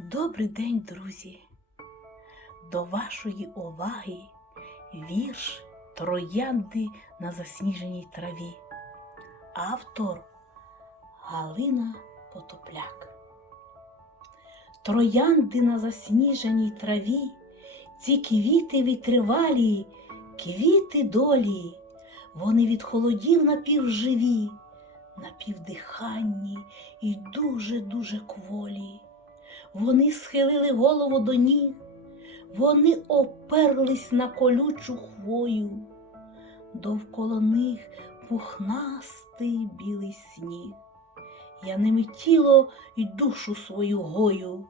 Добрий день, друзі! До вашої уваги вірш Троянди на засніженій траві. Автор Галина Потопляк. Троянди на засніженій траві, ці квіти витривалі, квіти долі, вони від холодів напівживі, напівдиханні і дуже-дуже кволі. Вони схилили голову до ніг, вони оперлись на колючу хвою, довкола них пухнастий білий сніг. Я ними тіло й душу свою гою.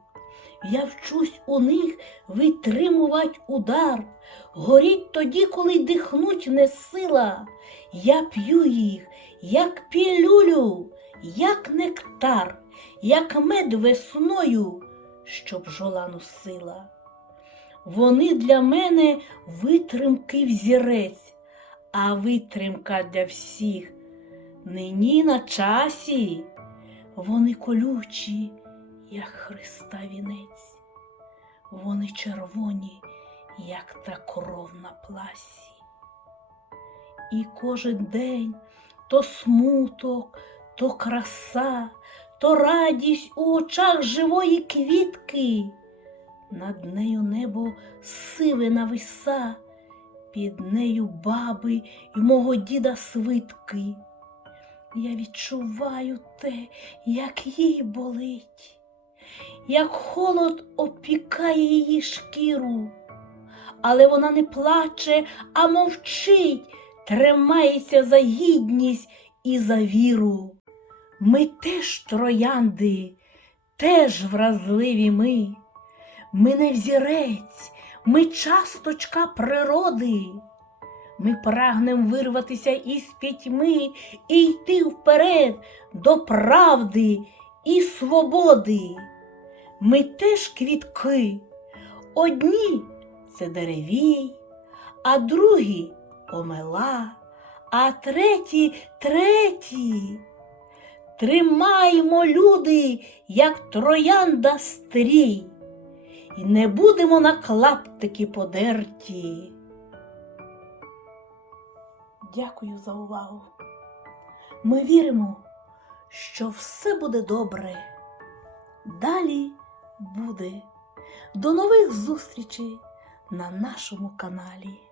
Я вчусь у них витримувать удар, горіть тоді, коли дихнуть не сила. Я п'ю їх, як пілюлю, як нектар, як мед весною, щоб жола носила. Вони для мене витримки взірець, а витримка для всіх нині на часі. Вони колючі, як Христа вінець, вони червоні, як та кров на пласі. І кожен день то смуток, то краса, то радість у очах живої квітки. Над нею небо сиве нависа, під нею баби й мого діда свитки. Я відчуваю те, як їй болить, як холод опікає її шкіру, але вона не плаче, а мовчить, тримається за гідність і за віру. Ми теж троянди, теж вразливі ми. Ми не взірець, ми часточка природи. Ми прагнем вирватися із пітьми і йти вперед до правди і свободи. Ми теж квітки. Одні це деревій, а другі помела, а треті треті. Тримаймо, люди, як троянда стрій, і не будемо на клаптики подерті. Дякую за увагу. Ми віримо, що все буде добре. Далі буде. До нових зустрічей на нашому каналі.